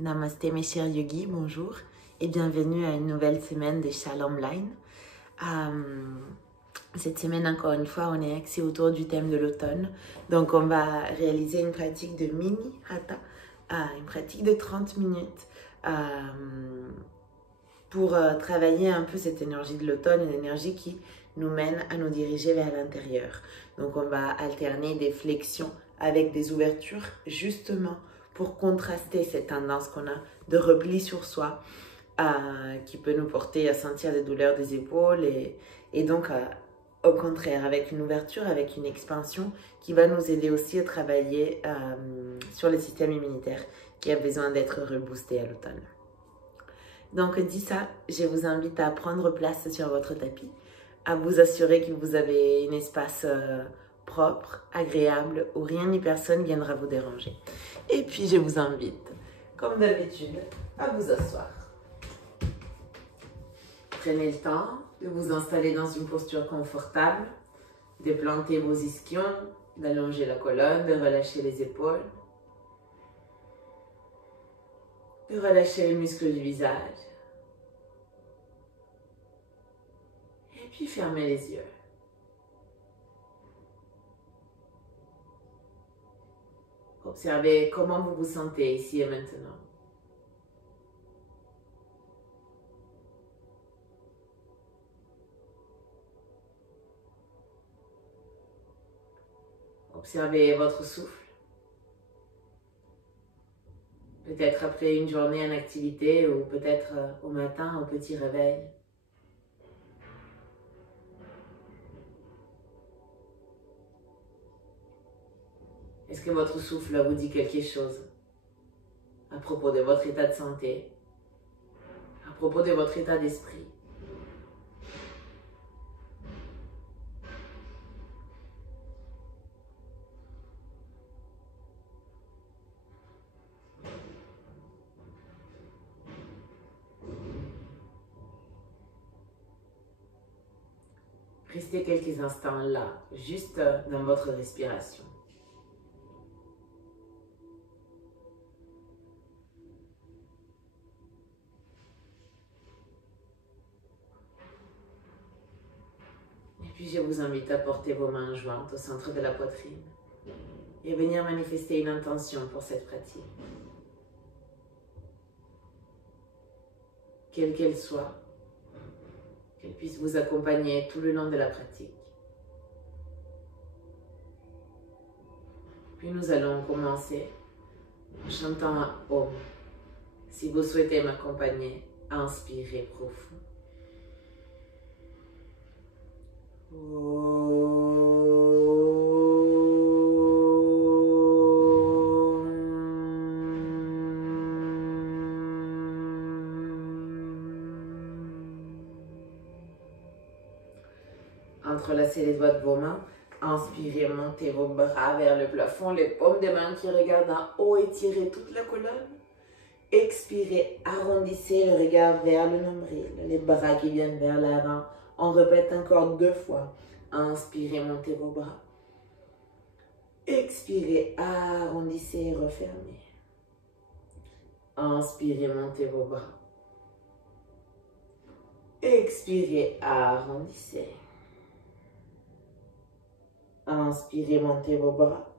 Namasté mes chers yogis, bonjour et bienvenue à une nouvelle semaine de Shalom Line. Cette semaine, encore une fois, on est axé autour du thème de l'automne. Donc, on va réaliser une pratique de mini hatha, une pratique de 30 minutes pour travailler un peu cette énergie de l'automne, une énergie qui nous mène à nous diriger vers l'intérieur. Donc, on va alterner des flexions avec des ouvertures, justement pour contraster cette tendance qu'on a de repli sur soi, qui peut nous porter à sentir des douleurs des épaules et donc au contraire avec une ouverture, avec une expansion qui va nous aider aussi à travailler sur le système immunitaire qui a besoin d'être reboosté à l'automne. Donc dit ça, je vous invite à prendre place sur votre tapis, à vous assurer que vous avez un espace propre, agréable, où rien ni personne viendra vous déranger. Et puis je vous invite, comme d'habitude, à vous asseoir. Prenez le temps de vous installer dans une posture confortable, de planter vos ischions, d'allonger la colonne, de relâcher les épaules, de relâcher les muscles du visage. Et puis fermez les yeux. Observez comment vous vous sentez ici et maintenant. Observez votre souffle. Peut-être après une journée en activité ou peut-être au matin au petit réveil. Est-ce que votre souffle vous dit quelque chose à propos de votre état de santé, à propos de votre état d'esprit? Restez quelques instants là, juste dans votre respiration. Puis je vous invite à porter vos mains jointes au centre de la poitrine et à venir manifester une intention pour cette pratique. Quelle qu'elle soit, qu'elle puisse vous accompagner tout le long de la pratique. Puis nous allons commencer en chantant un Om. Si vous souhaitez m'accompagner, inspirez profond. Entrelacez les doigts de vos mains. Inspirez, montez vos bras vers le plafond, les paumes des mains qui regardent en haut, étirez toute la colonne. Expirez, arrondissez le regard vers le nombril, les bras qui viennent vers l'avant. On répète encore 2 fois. Inspirez, montez vos bras. Expirez, arrondissez et refermez. Inspirez, montez vos bras. Expirez, arrondissez. Inspirez, montez vos bras.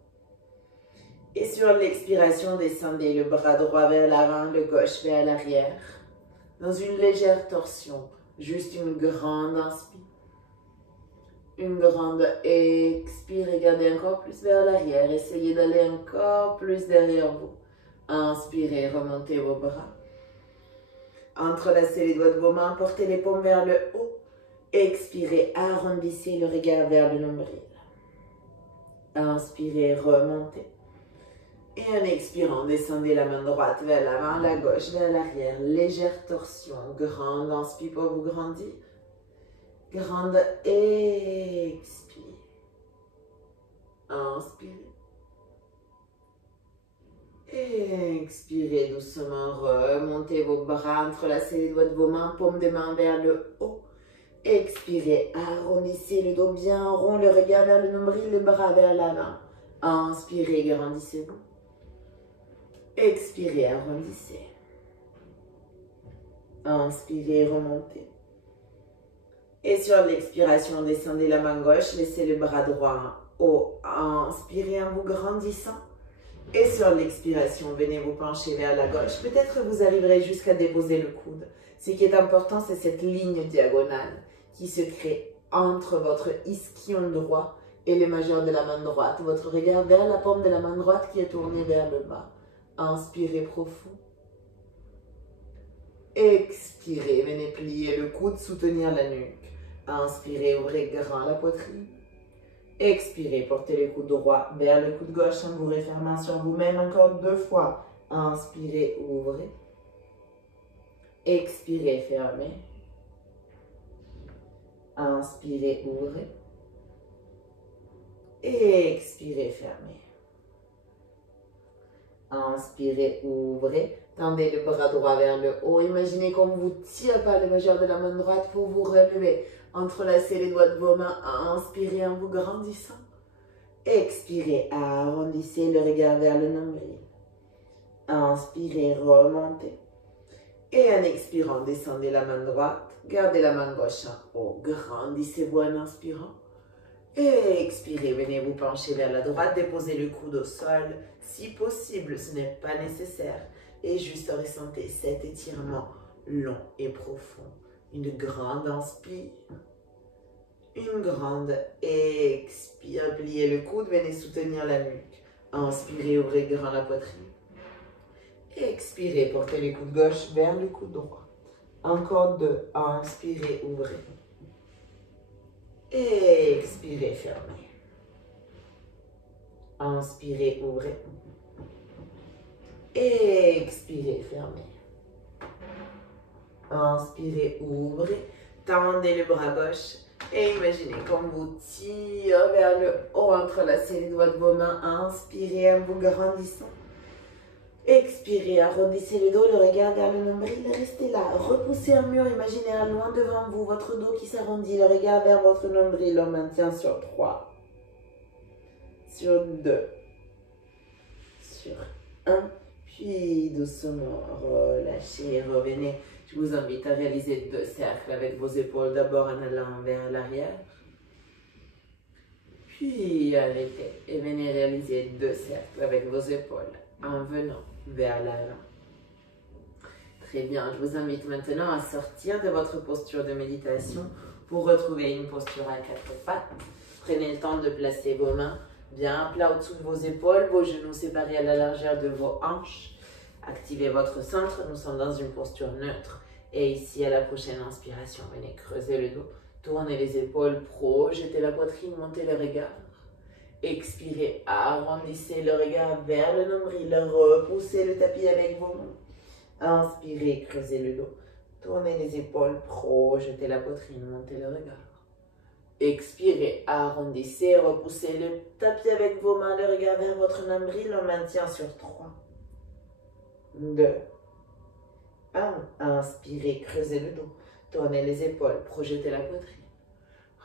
Et sur l'expiration, descendez le bras droit vers l'avant, le gauche vers l'arrière. Dans une légère torsion, juste une grande inspire. Une grande expire, regardez encore plus vers l'arrière. Essayez d'aller encore plus derrière vous. Inspirez, remontez vos bras. Entrelacez les doigts de vos mains, portez les paumes vers le haut. Expirez, arrondissez le regard vers le nombril. Inspirez, remontez. Et en expirant, descendez la main droite vers l'avant, la gauche vers l'arrière. Légère torsion, grande inspire pour vous grandir. Grande expire. Inspirez. Expirez doucement, remontez vos bras, entrelacez les doigts de vos mains, paumes des mains vers le haut. Expirez, arrondissez le dos bien rond, le regard vers le nombril, le bras vers l'avant. Inspirez, grandissez-vous. Expirez, arrondissez. Inspirez, remontez. Et sur l'expiration, descendez la main gauche, laissez le bras droit en haut. Inspirez en vous grandissant. Et sur l'expiration, venez vous pencher vers la gauche. Peut-être vous arriverez jusqu'à déposer le coude. Ce qui est important, c'est cette ligne diagonale qui se crée entre votre ischion droit et le majeur de la main droite. Votre regard vers la paume de la main droite qui est tournée vers le bas. Inspirez profond. Expirez, venez plier le coude, soutenir la nuque. Inspirez, ouvrez grand la poitrine. Expirez, portez le coude droit vers le coude gauche en vous refermant sur vous-même encore 2 fois. Inspirez, ouvrez. Expirez, fermez. Inspirez, ouvrez. Expirez, fermez. Inspirez, ouvrez. Tendez le bras droit vers le haut. Imaginez qu'on vous tire par le majeur de la main droite pour vous relever. Entrelacez les doigts de vos mains. Inspirez en vous grandissant. Expirez, arrondissez le regard vers le nombril. Inspirez, remontez. Et en expirant, descendez la main droite. Gardez la main gauche en haut. Grandissez-vous en inspirant. Et expirez, venez vous pencher vers la droite. Déposez le coude au sol. Si possible, ce n'est pas nécessaire. Et juste ressentez cet étirement long et profond. Une grande inspire. Une grande expire. Pliez le coude, venez soutenir la nuque. Inspirez, ouvrez grand la poitrine. Expirez, portez le coude gauche vers le coude droit. Encore 2. Inspirez, ouvrez. Expirez, fermez. Inspirez, ouvrez. Expirez, fermez. Inspirez, ouvrez. Tendez le bras gauche. Et imaginez comme vous tirez vers le haut. Entrelacez les doigts de vos mains. Inspirez en vous grandissant. Expirez, arrondissez le dos, le regard vers le nombril, restez là. Repoussez un mur, imaginez un loin devant vous, votre dos qui s'arrondit, le regard vers votre nombril, on maintient sur 3, sur 2, sur 1, puis doucement relâchez, revenez. Je vous invite à réaliser 2 cercles avec vos épaules, d'abord en allant vers l'arrière, puis arrêtez et venez réaliser 2 cercles avec vos épaules en venant vers l'avant. Très bien, je vous invite maintenant à sortir de votre posture de méditation pour retrouver une posture à 4 pattes. Prenez le temps de placer vos mains bien plat au-dessous de vos épaules, vos genoux séparés à la largeur de vos hanches. Activez votre centre, nous sommes dans une posture neutre. Et ici, à la prochaine inspiration, venez creuser le dos, tournez les épaules, projetez la poitrine, montez le regard. Expirez, arrondissez le regard vers le nombril, repoussez le tapis avec vos mains. Inspirez, creusez le dos, tournez les épaules, projetez la poitrine, montez le regard. Expirez, arrondissez, repoussez le tapis avec vos mains, le regard vers votre nombril, on maintient sur 3, 2, 1. Inspirez, creusez le dos, tournez les épaules, projetez la poitrine.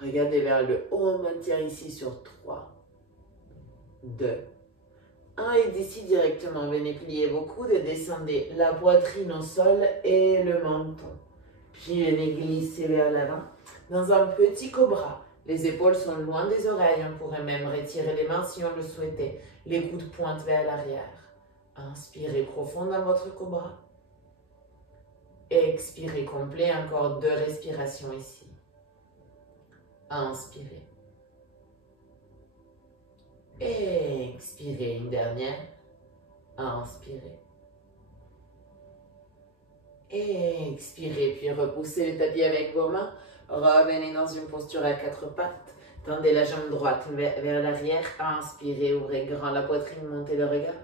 Regardez vers le haut, on maintient ici sur 3, 2, 1 et d'ici directement, venez plier vos coudes et descendez la poitrine au sol et le menton. Puis venez glisser vers l'avant dans un petit cobra. Les épaules sont loin des oreilles, on pourrait même retirer les mains si on le souhaitait. Les coudes pointent vers l'arrière. Inspirez profond dans votre cobra. Expirez complet, encore 2 respirations ici. Inspirez. Expirez, une dernière. Inspirez. Expirez, puis repoussez le tapis avec vos mains. Revenez dans une posture à 4 pattes. Tendez la jambe droite vers l'arrière. Inspirez, ouvrez grand la poitrine, montez le regard.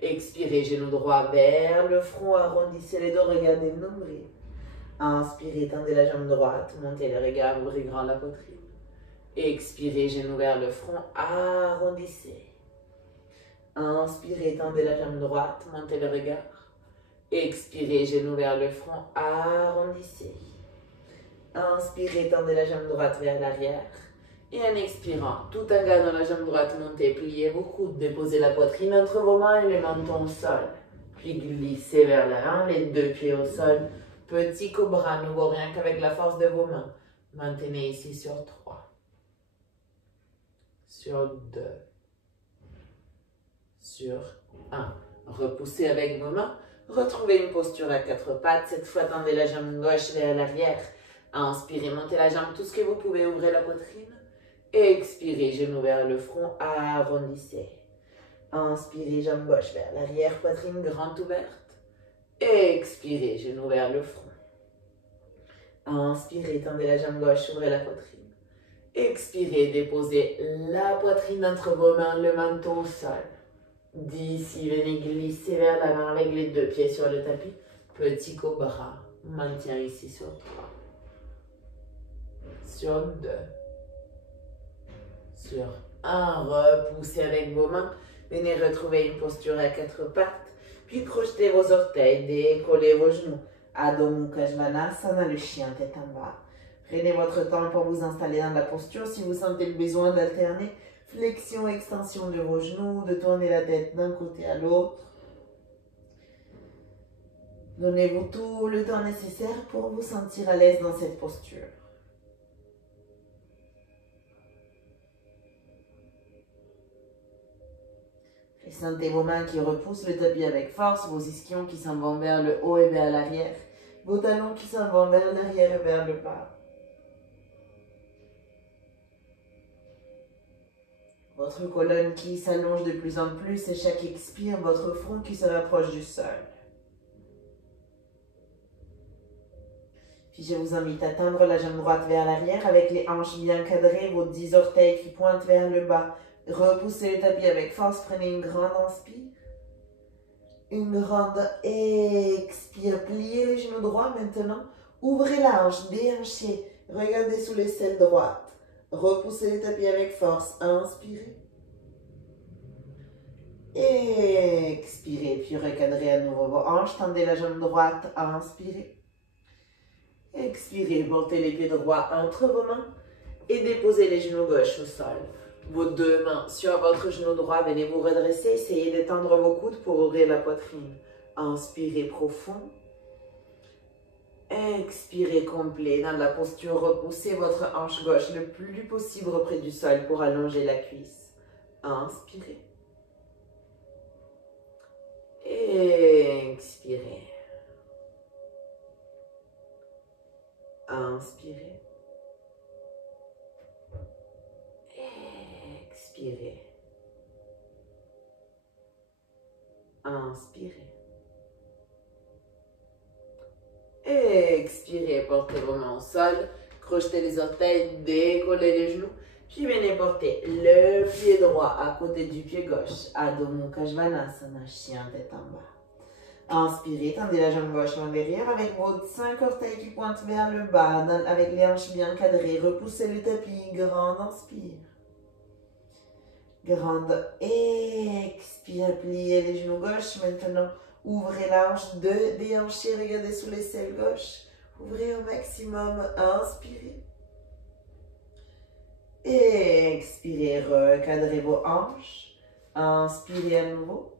Expirez, genou droit vers le front, arrondissez les dos, regardez le nombril. Inspirez, tendez la jambe droite, montez le regard, ouvrez grand la poitrine. Expirez, genou vers le front, arrondissez. Inspirez, tendez la jambe droite, montez le regard. Expirez, genou vers le front, arrondissez. Inspirez, tendez la jambe droite vers l'arrière. Et en expirant, tout en gardant la jambe droite montée, pliez vos coudes, déposez la poitrine entre vos mains et le menton au sol. puis glissez vers l'avant, les deux pieds au sol. Petit cobra, nouveau, rien qu'avec la force de vos mains. Maintenez ici sur 3, sur 2, sur 1. Repoussez avec vos mains. Retrouvez une posture à 4 pattes. Cette fois, tendez la jambe gauche vers l'arrière. Inspirez, montez la jambe tout ce que vous pouvez. Ouvrez la poitrine. Expirez, genoux vers le front. Arrondissez. Inspirez, jambe gauche vers l'arrière. Poitrine grande ouverte. Expirez, genoux vers le front. Inspirez, tendez la jambe gauche. Ouvrez la poitrine. Expirez, déposez la poitrine entre vos mains. Le menton au sol. D'ici, venez glisser vers l'avant avec les deux pieds sur le tapis. Petit cobra. Maintien ici sur 3. Sur 2. Sur 1. Repoussez avec vos mains. Venez retrouver une posture à 4 pattes. Puis crochetez vos orteils. Décollez vos genoux. Adho Mukha Svanasana, le chien tête en bas. Prenez votre temps pour vous installer dans la posture. Si vous sentez le besoin d'alterner, flexion, extension de vos genoux, de tourner la tête d'un côté à l'autre. Donnez-vous tout le temps nécessaire pour vous sentir à l'aise dans cette posture. Sentez vos mains qui repoussent le tapis avec force, vos ischions qui s'en vont vers le haut et vers l'arrière, vos talons qui s'en vont vers l'arrière et vers le bas. Votre colonne qui s'allonge de plus en plus et chaque expire, votre front qui se rapproche du sol. Puis je vous invite à tendre la jambe droite vers l'arrière avec les hanches bien cadrées, vos 10 orteils qui pointent vers le bas. Repoussez le tapis avec force, prenez une grande inspire. Une grande expire, pliez les genoux droits maintenant. Ouvrez la hanche, déhanchez, regardez sous l'aisselle droite. Repoussez le tapis avec force. Inspirez. Expirez. Puis recadrez à nouveau vos hanches. Tendez la jambe droite. Inspirez. Expirez. Portez les pieds droits entre vos mains. Et déposez les genoux gauche au sol. Vos deux mains sur votre genou droit. Venez vous redresser. Essayez d'étendre vos coudes pour ouvrir la poitrine. Inspirez profond. Expirez complet. Dans la posture, repoussez votre hanche gauche le plus possible près du sol pour allonger la cuisse. Inspirez. Expirez. Inspirez. Expirez. Inspirez. Expirez, portez vos mains au sol, crochetez les orteils, décollez les genoux, puis venez porter le pied droit à côté du pied gauche. Adho Mukha Svanasana, chien tête en bas. Inspirez, tendez la jambe gauche en derrière avec vos 5 orteils qui pointent vers le bas, avec les hanches bien cadrées. Repoussez le tapis, grande inspire. Grande expire, pliez les genoux gauche maintenant. Ouvrez la hanche, déhanchez, regardez sous l'aisselle gauche. Ouvrez au maximum, inspirez. Expirez, recadrez vos hanches. Inspirez à nouveau.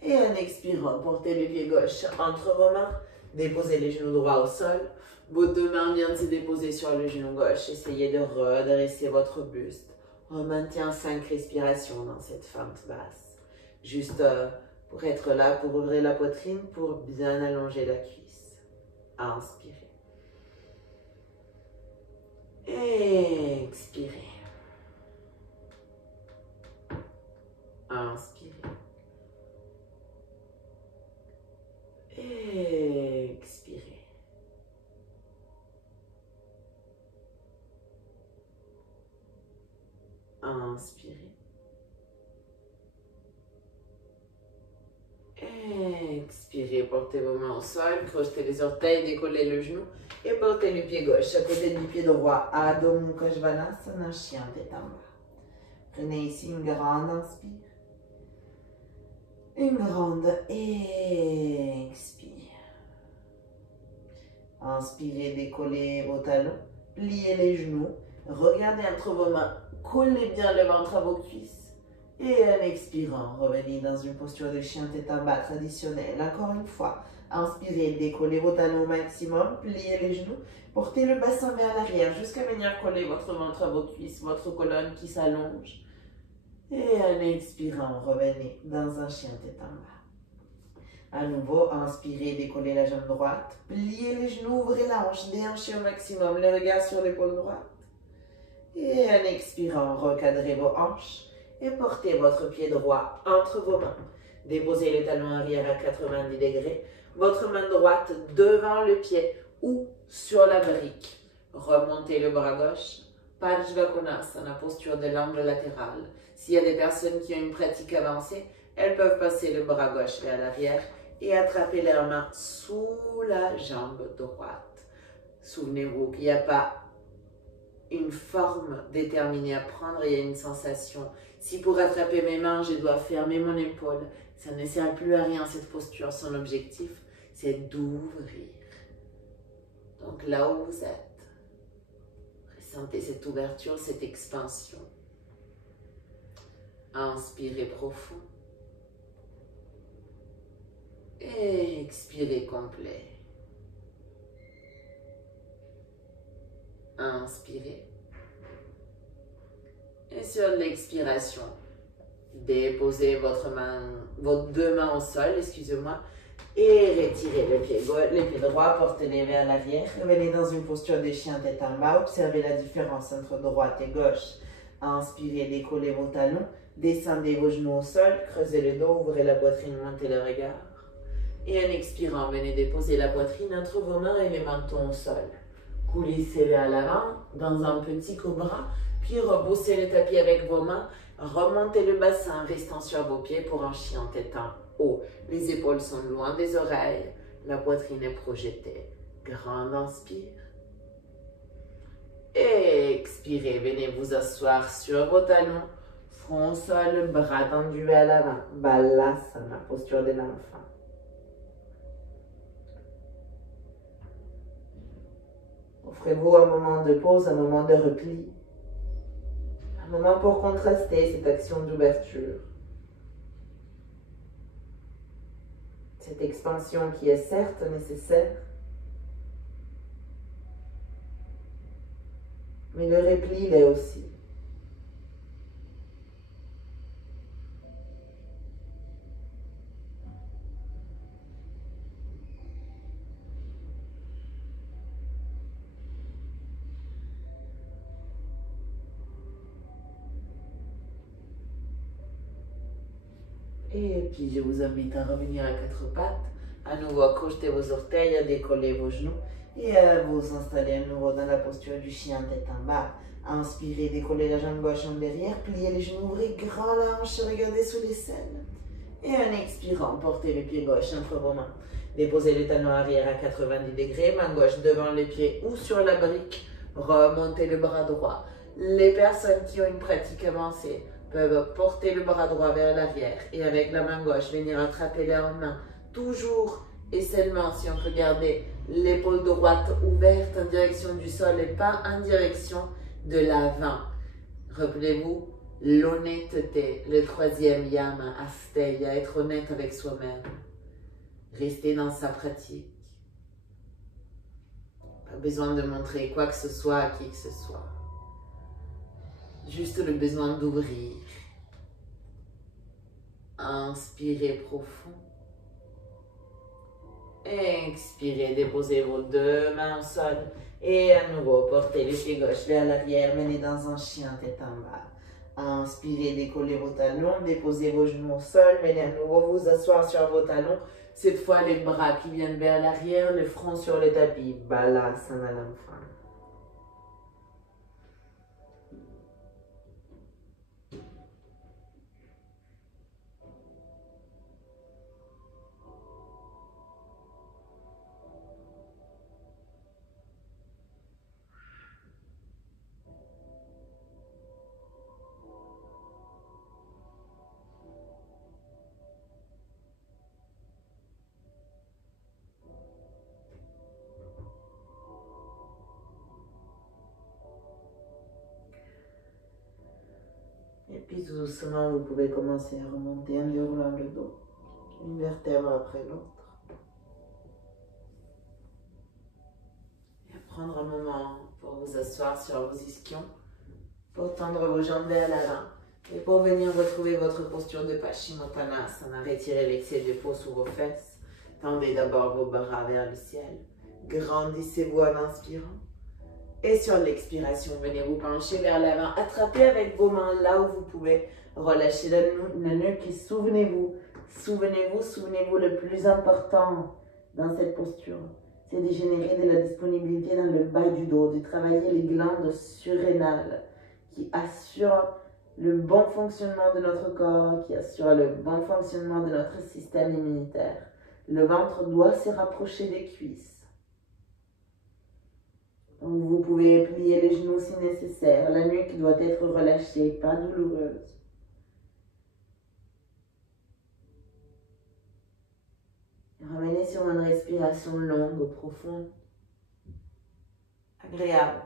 Et en expirant, portez le pied gauche entre vos mains. Déposez les genoux droits au sol. Vos deux mains viennent se déposer sur le genou gauche. Essayez de redresser votre buste. On maintient 5 respirations dans cette fente basse. Juste pour être là, pour ouvrir la poitrine, pour bien allonger la cuisse. Inspirez. Expirez. Inspirez. Expirez. Inspirez. Expirez, portez vos mains au sol, crochetez les orteils, décollez le genou et portez le pied gauche à côté du pied droit. Adho Mukha Svanasana, chien tête en bas. Prenez ici une grande inspire. Une grande expire. Inspirez, décollez vos talons, pliez les genoux, regardez entre vos mains, collez bien le ventre à vos cuisses. Et en expirant, revenez dans une posture de chien tête en bas traditionnelle. Encore une fois, inspirez, décollez vos talons au maximum, pliez les genoux, portez le bassin vers l'arrière jusqu'à venir coller votre ventre à vos cuisses, votre colonne qui s'allonge. Et en expirant, revenez dans un chien tête en bas. À nouveau, inspirez, décollez la jambe droite, pliez les genoux, ouvrez la hanche, déhanchez au maximum, les regards sur l'épaule droite. Et en expirant, recadrez vos hanches et portez votre pied droit entre vos mains. Déposez les talons arrière à 90 degrés, votre main droite devant le pied ou sur la brique. Remontez le bras gauche, Parsvakonasana, posture de l'angle latéral. S'il y a des personnes qui ont une pratique avancée, elles peuvent passer le bras gauche vers l'arrière et attraper leurs mains sous la jambe droite. Souvenez-vous qu'il n'y a pas une forme déterminée à prendre, il y a une sensation. Si pour attraper mes mains, je dois fermer mon épaule, ça ne sert plus à rien cette posture. Son objectif, c'est d'ouvrir. Donc là où vous êtes, ressentez cette ouverture, cette expansion. Inspirez profond. Et expirez complet. Inspirez. Et sur l'expiration, déposez vos deux mains au sol, excusez-moi, et retirez les pieds droits, portez-les vers l'arrière. Revenez dans une posture de chien tête en bas. Observez la différence entre droite et gauche. Inspirez, décollez vos talons, descendez vos genoux au sol, creusez le dos, ouvrez la poitrine, montez le regard. Et en expirant, venez déposer la poitrine entre vos mains et les mentons au sol. Coulissez vers l'avant dans un petit cobra, puis rebroussez le tapis avec vos mains, remontez le bassin restant sur vos pieds pour un chien tête en haut. Les épaules sont loin des oreilles, la poitrine est projetée. Grande inspire. Et expirez, venez vous asseoir sur vos talons, front au sol, bras tendus vers l'avant. Balasana, posture de l'enfant. Offrez-vous un moment de pause, un moment de repli. Un moment pour contraster cette action d'ouverture. Cette expansion qui est certes nécessaire, mais le repli l'est aussi. Et puis je vous invite à revenir à quatre pattes, à nouveau à crocheter vos orteils, à décoller vos genoux et à vous installer à nouveau dans la posture du chien tête en bas. Inspirez, décollez la jambe gauche en derrière, pliez les genoux, ouvrez grand la hanche, regardez sous les selles. Et en expirant, portez le pied gauche entre vos mains. Déposez les talons arrière à 90 degrés, main gauche devant les pieds ou sur la brique. Remontez le bras droit. Les personnes qui ont une pratique avancée peuvent porter le bras droit vers l'arrière et avec la main gauche venir attraper leurs mains, toujours et seulement si on peut garder l'épaule droite ouverte en direction du sol et pas en direction de l'avant. Rappelez-vous, l'honnêteté, le troisième yama, asteya, être honnête avec soi-même. Rester dans sa pratique. Pas besoin de montrer quoi que ce soit à qui que ce soit. Juste le besoin d'ouvrir. Inspirez profond. Expirez, déposez vos deux mains au sol. Et à nouveau, portez les pieds gauche vers l'arrière, menez dans un chien tête en bas. Inspirez, décollez vos talons, déposez vos genoux au sol, venez à nouveau vous asseoir sur vos talons. Cette fois, les bras qui viennent vers l'arrière, le front sur le tapis. Balasana l'enfant. Puis tout doucement, vous pouvez commencer à remonter en déroulant le dos, une vertèbre après l'autre. Et à prendre un moment pour vous asseoir sur vos ischions, pour tendre vos jambes vers l'avant. Et pour venir retrouver votre posture de Paschimottanasana, retirez l'excès de peau sous vos fesses. Tendez d'abord vos bras vers le ciel. Grandissez-vous en inspirant. Et sur l'expiration, venez vous pencher vers l'avant. Attrapez avec vos mains là où vous pouvez. Relâchez la nuque et souvenez-vous le plus important dans cette posture, c'est de générer de la disponibilité dans le bas du dos, de travailler les glandes surrénales qui assurent le bon fonctionnement de notre corps, qui assure le bon fonctionnement de notre système immunitaire. Le ventre doit se rapprocher des cuisses. Donc vous pouvez plier les genoux si nécessaire. La nuque doit être relâchée, pas douloureuse. Ramenez sur une respiration longue, profonde, agréable.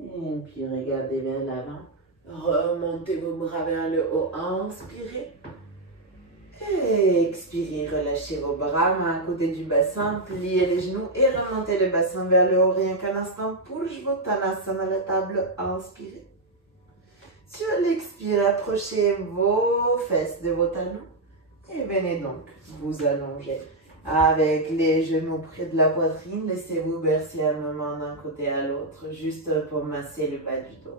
Et puis regardez vers l'avant. Remontez vos bras vers le haut. Inspirez. Et expirez. Relâchez vos bras, main à côté du bassin. Pliez les genoux et remontez le bassin vers le haut. Rien qu'un instant. Purjvottanasana à la table. Inspirez. Sur l'expire, approchez vos fesses de vos talons. Et venez donc vous allonger. Avec les genoux près de la poitrine, laissez-vous bercer un moment d'un côté à l'autre, juste pour masser le bas du dos.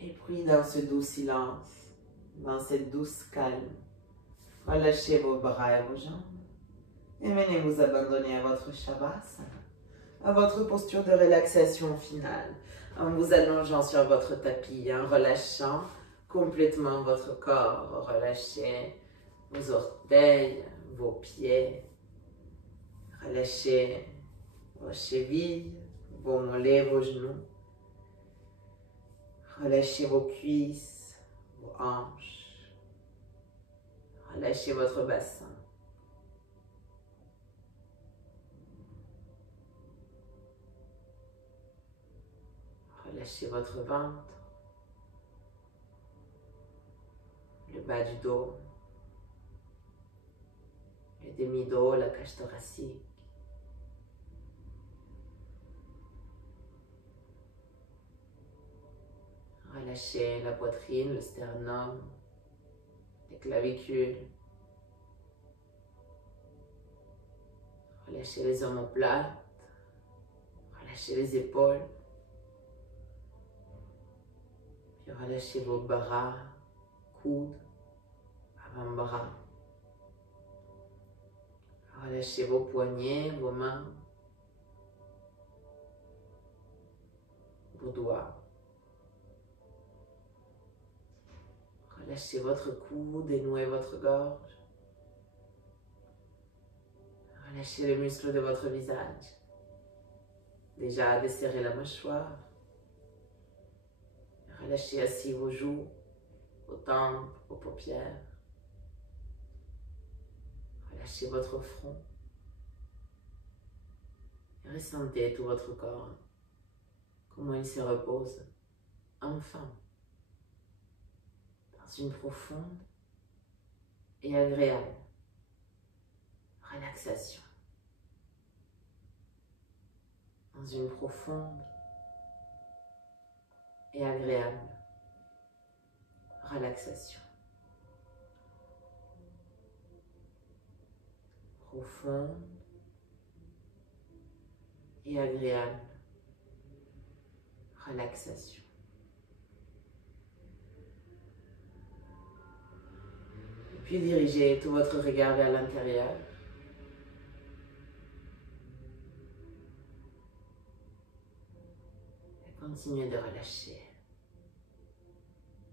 Et puis dans ce doux silence, dans cette douce calme, relâchez vos bras et vos jambes. Et venez vous abandonner à votre Shavasana, à votre posture de relaxation finale, en vous allongeant sur votre tapis, en relâchant complètement votre corps. Relâchez vos orteils, vos pieds. Relâchez vos chevilles, vos mollets, vos genoux. Relâchez vos cuisses, vos hanches. Relâchez votre bassin. Relâchez votre ventre. Le bas du dos, le demi-dos, la cage thoracique. Relâchez la poitrine, le sternum, les clavicules. Relâchez les omoplates, relâchez les épaules. Puis relâchez vos bras, coudes, avant-bras. Relâchez vos poignets, vos mains, vos doigts. Relâchez votre cou, dénouez votre gorge. Relâchez les muscles de votre visage. Déjà desserrez la mâchoire. Relâchez assis vos joues, vos tempes, vos paupières. Relâchez votre front. Et ressentez tout votre corps, comment il se repose, enfin, dans une profonde et agréable relaxation. Dans une profonde et agréable relaxation. Profonde et agréable relaxation. Et puis dirigez tout votre regard vers l'intérieur. Et continuez de relâcher.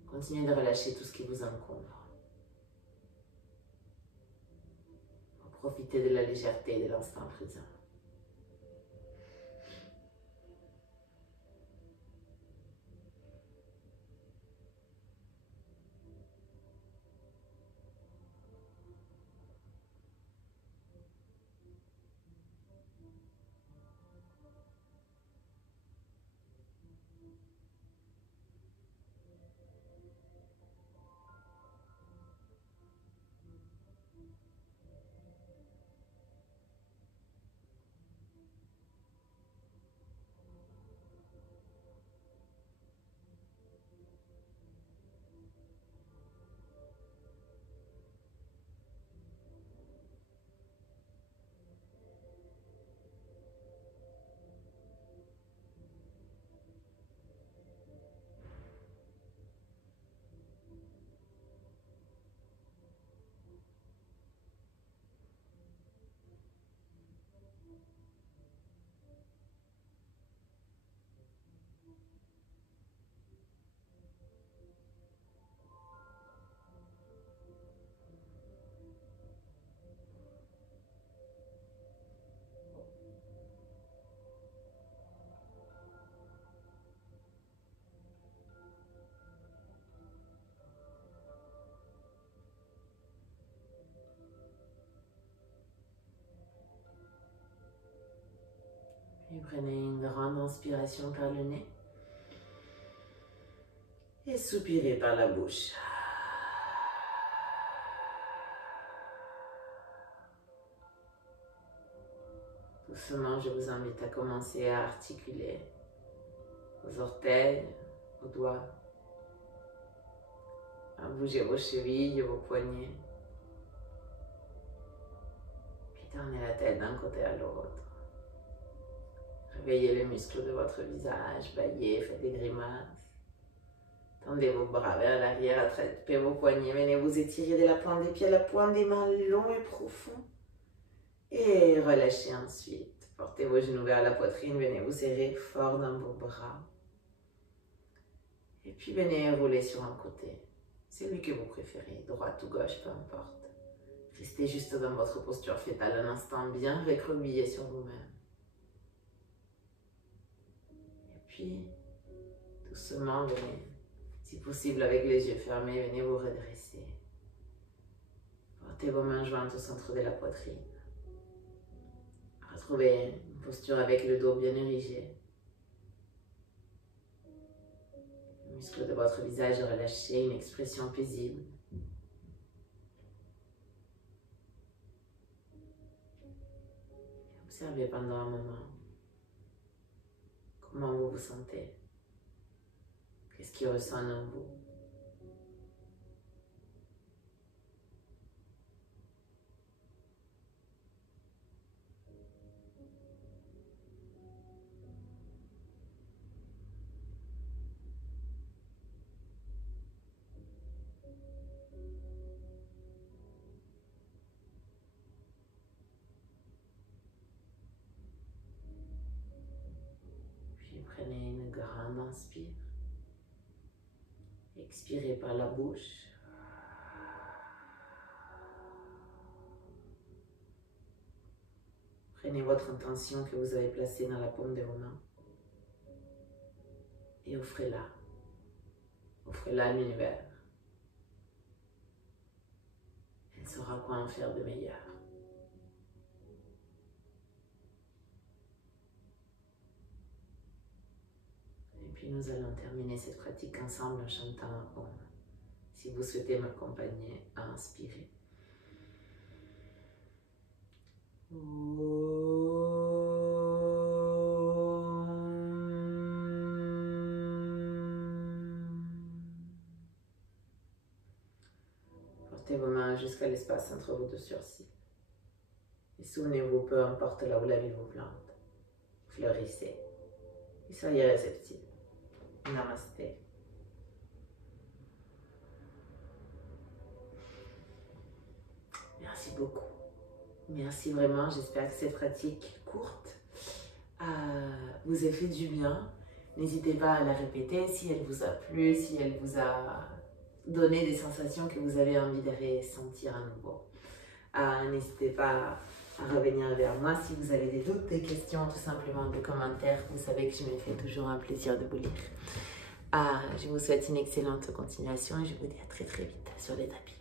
Continuez de relâcher tout ce qui vous encombre. Vos Profitez de la légèreté de l'instant présent. Et prenez une grande inspiration par le nez. Et soupirez par la bouche. Doucement, je vous invite à commencer à articuler vos orteils, vos doigts, à bouger vos chevilles, vos poignets. Puis tournez la tête d'un côté à l'autre. Réveillez les muscles de votre visage, baillez, faites des grimaces. Tendez vos bras vers l'arrière, attrapez vos poignets, venez vous étirer de la pointe des pieds à la pointe des mains, long et profond. Et relâchez ensuite. Portez vos genoux vers la poitrine, venez vous serrer fort dans vos bras. Et puis venez rouler sur un côté. Celui que vous préférez, droite ou gauche, peu importe. Restez juste dans votre posture fétale un instant, bien recroquevillé sur vous-même. Et puis, doucement, venez, si possible avec les yeux fermés, venez vous redresser. Portez vos mains jointes au centre de la poitrine. Retrouvez une posture avec le dos bien érigé. Les muscles de votre visage relâchés, une expression paisible. Observez pendant un moment comment vous vous sentez. Qu'est-ce qui ressonne en vous? Prenez une grande inspire. Expirez par la bouche. Prenez votre intention que vous avez placée dans la paume de vos mains et offrez-la. Offrez-la à l'univers. Elle saura quoi en faire de meilleur. Puis nous allons terminer cette pratique ensemble en chantant un Om. Si vous souhaitez m'accompagner à inspirer. Portez vos mains jusqu'à l'espace entre vos deux sourcils. Et souvenez-vous, peu importe là où la vie vous plante, fleurissez et soyez réceptifs. Namasté. Merci beaucoup. Merci vraiment. J'espère que cette pratique courte vous ait fait du bien. N'hésitez pas à la répéter si elle vous a plu, si elle vous a donné des sensations que vous avez envie de ressentir à nouveau. N'hésitez pas à revenir vers moi si vous avez des doutes, des questions, tout simplement des commentaires. Vous savez que je me fais toujours un plaisir de vous lire. Je vous souhaite une excellente continuation et je vous dis à très très vite sur les tapis.